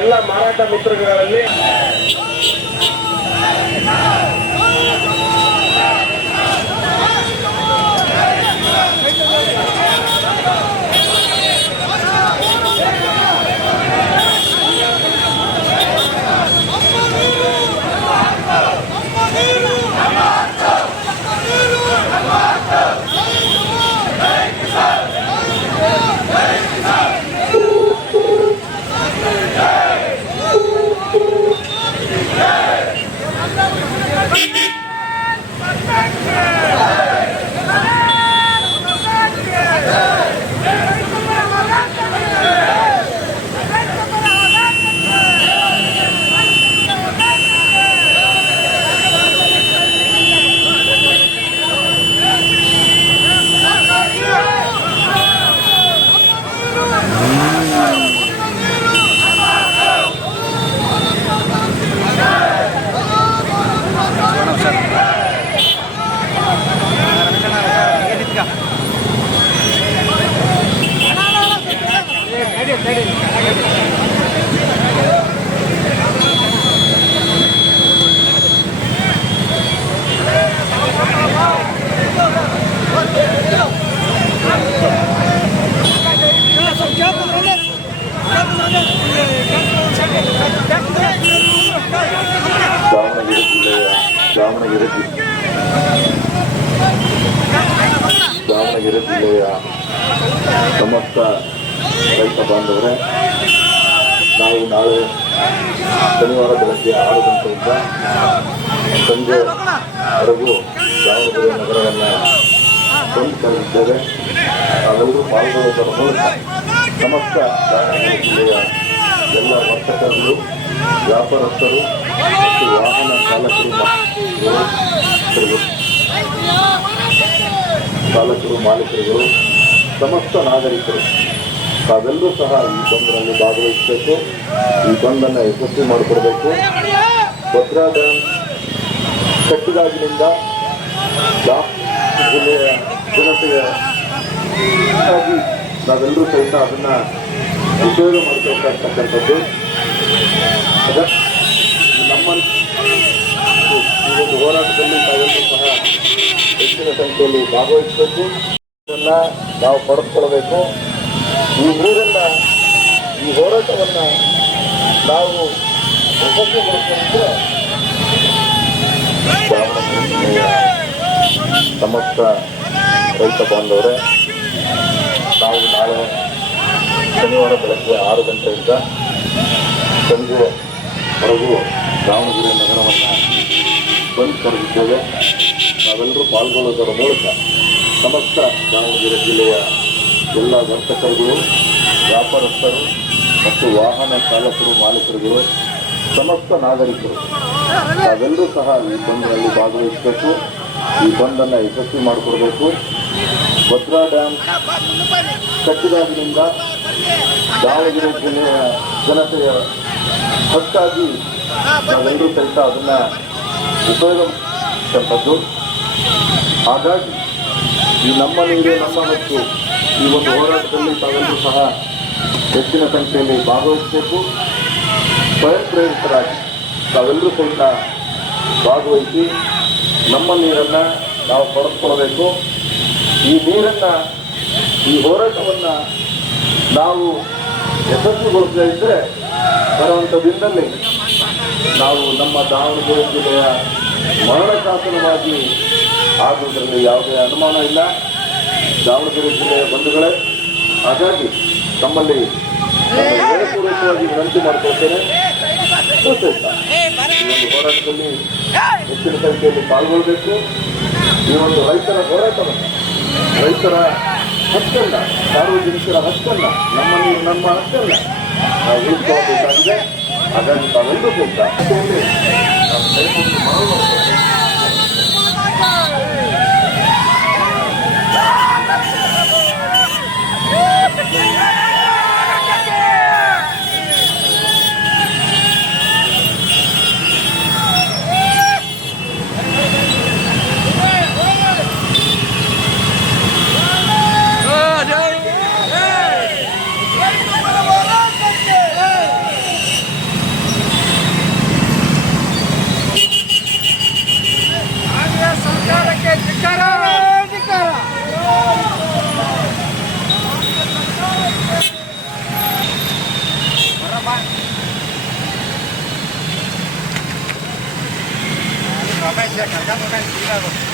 ಎಲ್ಲ ಮಾರಾಟ ಮಿತ್ರಗಳಲ್ಲಿ ದಾವಣಗೆರೆ ಜಿಲ್ಲೆಯ ಸಮಸ್ತ ರೈತ ಬಾಂಧವರೇ, ನಾವು ನಾಳೆ ಶನಿವಾರ ಬೆಳಗ್ಗೆ ಆರು ಗಂಟೆಯಿಂದ ಸಂಜೆವರೆಗೂ ದಾವಣಗೆರೆ ನಗರವನ್ನು ಕರೆದಿದ್ದೇವೆ ನಾವೆಲ್ಲರೂ ಪಾಲ್ಗೊಳ್ಳುವುದರ ಮೂಲಕ ಸಮಸ್ತ ದಾವಣಗೆರೆ ಜಿಲ್ಲೆಯ ಎಲ್ಲ ವರ್ತಕರು ವ್ಯಾಪಾರಸ್ಥರು ಮತ್ತು ವಾಹನ ಚಾಲಕರು ಮಾಲೀಕರು ಚಾಲಕರು, ಮಾಲೀಕರುಗಳು, ಸಮಸ್ತ ನಾಗರಿಕರು, ತಾವೆಲ್ಲರೂ ಸಹ ಈ ಬಂದ್ನಲ್ಲಿ ಭಾಗವಹಿಸಬೇಕು, ಈ ಬಂದನ್ನು ಯಶಸ್ವಿ ಮಾಡಿಕೊಡಬೇಕು. ಭದ್ರಾ ಡ್ಯಾಮ್ ಕಟ್ಟಿದಾಗಿನಿಂದ ಜಿಲ್ಲೆಯ ಜನತೆಯ ನಾವೆಲ್ಲರೂ ಸಹಿತ ಅದನ್ನ ಉಪಯೋಗ ಮಾಡ್ಕೊಳ್ತಾ ಅದ ನಮ್ಮ ಈ ಒಂದು ಹೋರಾಟದಲ್ಲಿ ತಾವೆಲ್ಲರೂ ಸಹ ಹೆಚ್ಚಿನ ಸಂಖ್ಯೆಯಲ್ಲಿ ಭಾಗವಹಿಸಬೇಕು. ಇದನ್ನ ನಾವು ಪಡೆದುಕೊಳ್ಬೇಕು ಈ ಊರನ್ನು, ಈ ಹೋರಾಟವನ್ನು ನಾವು ಜಿಲ್ಲೆಯ ಸಮಸ್ತ ರೈತ ಬಾಂಧವರೇ, ನಾವು ನಾಳೆ ಶನಿವಾರ ಬೆಳಗ್ಗೆ ಆರು ಗಂಟೆಯಿಂದ ಸಂಜೆವರೆಗೂ ದಾವಣಗೆರೆ ನಗರವನ್ನು ಬಂದ್ ಕರೆದಿದ್ದೇವೆ. ನಾವೆಲ್ಲರೂ ಪಾಲ್ಗೊಳ್ಳುವುದರ ಮೂಲಕ ಸಮಸ್ತ ದಾವಣಗೆರೆ ಜಿಲ್ಲೆಯ ಎಲ್ಲ ವರ್ತಕರುಗಳು, ವ್ಯಾಪಾರಸ್ಥರು ಮತ್ತು ವಾಹನ ಚಾಲಕರು, ಮಾಲೀಕರುಗಳು, ಸಮಸ್ತ ನಾಗರಿಕರು, ನಾವೆಲ್ಲರೂ ಸಹ ಈ ಬಂದ್ನಲ್ಲಿ ಭಾಗವಹಿಸಬೇಕು. ಈ ಬಂದನ್ನು ಯಶಸ್ವಿ ಮಾಡಿಕೊಡ್ಬೇಕು. ಭದ್ರಾ ಡ್ಯಾಮ್ ಕಟ್ಟಿದಾಗಿನಿಂದ ದಾವಣಗೆರೆ ಜಿಲ್ಲೆಯ ಜನತೆಯ ಹಕ್ಕಾಗಿ ನಾವೆಲ್ಲರೂ ಸಹಿತ ಅದನ್ನ ಉಪಯೋಗಿಸ್ತಕ್ಕಂಥದ್ದು ಹಾಗಾಗಿ ಈ ನಮ್ಮ ನೀರು, ನಮ್ಮ ಮತ್ತು ಈ ಒಂದು ಹೋರಾಟದಲ್ಲಿ ತಾವೆಲ್ಲರೂ ಸಹ ಹೆಚ್ಚಿನ ಸಂಖ್ಯೆಯಲ್ಲಿ ಭಾಗವಹಿಸಬೇಕು. ಸ್ವಯಂ ಪ್ರೇರಿತರಾಗಿ ತಾವೆಲ್ಲರೂ ಸಹಿತ ಭಾಗವಹಿಸಿ ನಮ್ಮ ನೀರನ್ನು ನಾವು ಪಡೆದುಕೊಳ್ಬೇಕು ಈ ನೀರನ್ನು, ಈ ಹೋರಾಟವನ್ನು ನಾವು ಯಶಸ್ವಿಗೊಳಿಸದೇ ಇದ್ದರೆ ಬರುವಂಥ ದಿನದಲ್ಲಿ ನಾವು ನಮ್ಮ ದಾವಣಗೆರೆ ಜಿಲ್ಲೆಯ ಮರಣ ಶಾಸನವಾಗಿ ಆಗುವುದರಲ್ಲಿ ಯಾವುದೇ ಅನುಮಾನ ಇಲ್ಲ. ದಾವಣಗೆರೆ ಜಿಲ್ಲೆಯ ಬಂಧುಗಳೇ, ಹಾಗಾಗಿ ತಮ್ಮಲ್ಲಿ ಪೂರ್ವಕವಾಗಿ ವಿನಂತಿ ಮಾಡ್ಕೊಳ್ತೇನೆ. ಈ ಒಂದು ಹೋರಾಟದಲ್ಲಿ ಹೆಚ್ಚಿನ ಸಂಖ್ಯೆಯಲ್ಲಿ ಪಾಲ್ಗೊಳ್ಬೇಕು ಈ ಒಂದು ರೈತರ ಹೋರಾಟವನ್ನು ರೈತರ ಹಕ್ಕನ್ನ ಸಾರ್ವಜನಿಕರ ಹಕ್ಕಲ್ಲ. ನಮ್ಮ ನೀರು ನಮ್ಮ ಹಕ್ಕಲ್ಲ. ನಾವು ಉಳಿಸ್ಕೊಳ್ಬೇಕಾಗಿದೆ. ಹಾಗಾಗಿ ತಾವೆಲ್ಲರೂ Cảm giác.